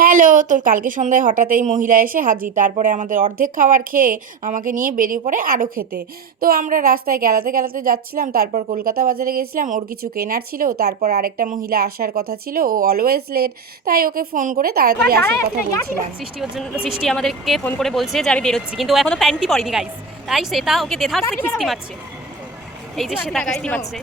Hello, তোর কালকে সন্ধ্যায় হঠাৎ এই মহিলা এসে হাজির। তারপরে আমাদের অর্ধেক খাবার খেয়ে আমাকে নিয়ে বেরিয়ে পড়ে আরও খেতে। তো আমরা রাস্তায় গেলাতে গেলাতে যাচ্ছিলাম, তারপর কলকাতা বাজারে গেছিলাম, ওর কিছু কেনার ছিল। তারপর আরেকটা মহিলা আসার কথা ছিল, ও অলওয়েজ লেট, তাই ওকে ফোন করে তাড়াতাড়ি আসার কথা বলছিলাম। সৃষ্টি ওর জন্য সৃষ্টি আমাদেরকে ফোন করে বলছে যে আমি বেরোচ্ছি, কিন্তু ও এখনো প্যান্টই পরেনি গাইস। তাই সেটা ওকে দেধারসে কিস্তি মারছে। এই যে সেটা কিস্তি মারছে,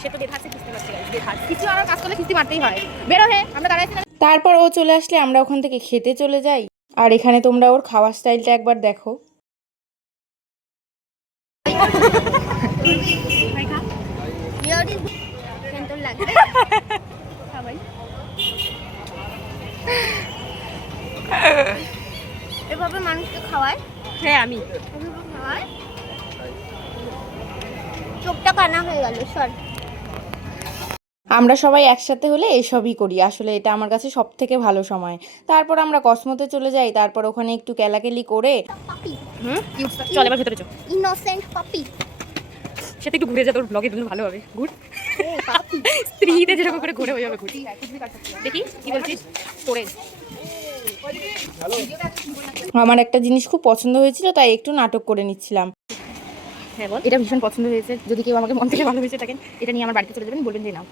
সে তো দেধারসে কিস্তি মারছে গাইস। দেধার কিছু আমার কাজ করলে কিস্তি মারতেই হয়। বেরো হে, আমরা দাঁড়াইছি না। তারপর ও চলে আসলে আমরা ওখান থেকে খেতে চলে যাই। আর এখানে তোমরা ওর খাওয়ার স্টাইলটা একবার দেখো। এভাবে মানুষকে খাওয়ায়। হ্যাঁ আমি এভাবে খাওয়ায়। চোখটা কানা হয়ে গেল, সর। আমরা সবাই একসাথে হলে এসবই করি, আসলে এটা আমার কাছে সব থেকে ভালো সময়। তারপর আমরা কসমোতে চলে যাই, তারপর ওখানে একটু কেলাকেলি করে পাপি, চল এবার ভেতরে চল। ইনোসেন্ট পাপি। সেটা একটু ঘুরে যা, তোর ব্লগে দিলে ভালো হবে। ঘুর, স্ত্রীতে যেরকম করে ঘুরে হয়ে যাবে। ঘুর দেখি কি বলছিস। স্টোরেজ আমার একটা জিনিস খুব পছন্দ হয়েছিল, তাই একটু নাটক করে নিচ্ছিলাম। হ্যাঁ বল। এটা ভীষণ পছন্দ হয়েছে। যদি কেউ আমাকে মন থেকে ভালোবেসে থাকেন, এটা নিয়ে আমার বাড়িতে চলে যাবেন, বলবেন যে নাও।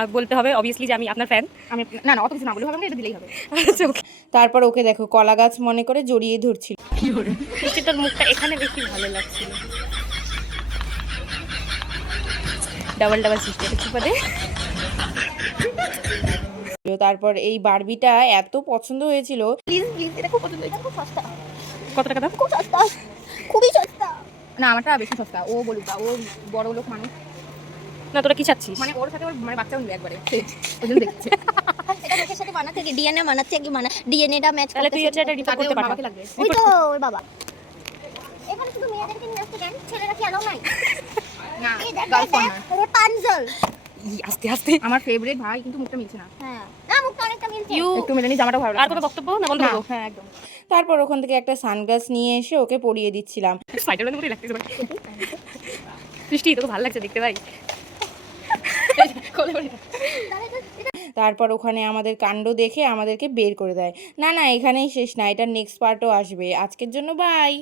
আর বলতে হবে অবভিয়াসলি যে আমি আপনার ফ্যান। আমি না অত কিছু না বলে হবে না, এটা দিলেই হবে। আচ্ছা ওকে। তারপর ওকে দেখো কলা গাছ মনে করে জড়িয়ে ধরছিল। তোর মুখটা এখানে বেশি ভালো লাগছিল। ডাবল ডাবল সৃষ্টি এটা চুপা দে। তারপর এই বারবিটা এত পছন্দ হয়েছিল। প্লিজ প্লিজ, এটা খুব পছন্দ হয়েছে। খুব সস্তা, কত টাকা দাম? খুব সস্তা, খুবই সস্তা। না আমারটা বেশি সস্তা। ও বলুক, ও বড় লোক মানুষ। না তোরা কি চাচ্ছিস? মানে ওর সাথে ওর মানে বাচ্চা হলো একবারে, ওই জন্য দেখছে। এটা লোকের সাথে বানাতে কি ডিএনএ বানাচ্ছে কি মানে ডিএনএটা ম্যাচ তাহলে তুই হচ্ছে এটা রিপোর্ট করতে পারবি। লাগবে। ওই তো ওই বাবা। এখানে শুধু মেয়েদেরকে নিয়ে আসতে দেন, ছেলেরা কি অ্যালাউ নাই? না, গার্লফ্রেন্ড না। রেপানজল আস্তে আস্তে। আমার ফেভারিট ভাই, কিন্তু মুখটা মিলছে না। হ্যাঁ, না মুখটা অনেকটা মিলছে। একটু মেলেনি, জামাটা ভালো আর লাগছে। কোনো বক্তব্য না বন্ধ করবো? হ্যাঁ একদম। তারপর ওখান থেকে একটা সানগ্লাস নিয়ে এসে ওকে পরিয়ে দিচ্ছিলাম। স্পাইডারম্যানের মতোই লাগতেছে ভাই। সৃষ্টি তোকে ভালো লাগছে দেখতে ভাই। তারপর ওখানে আমাদের কাণ্ড দেখে আমাদেরকে বের করে দেয়। না না, এখানেই শেষ না, এটার নেক্সট পার্টও আসবে। আজকের জন্য বাই।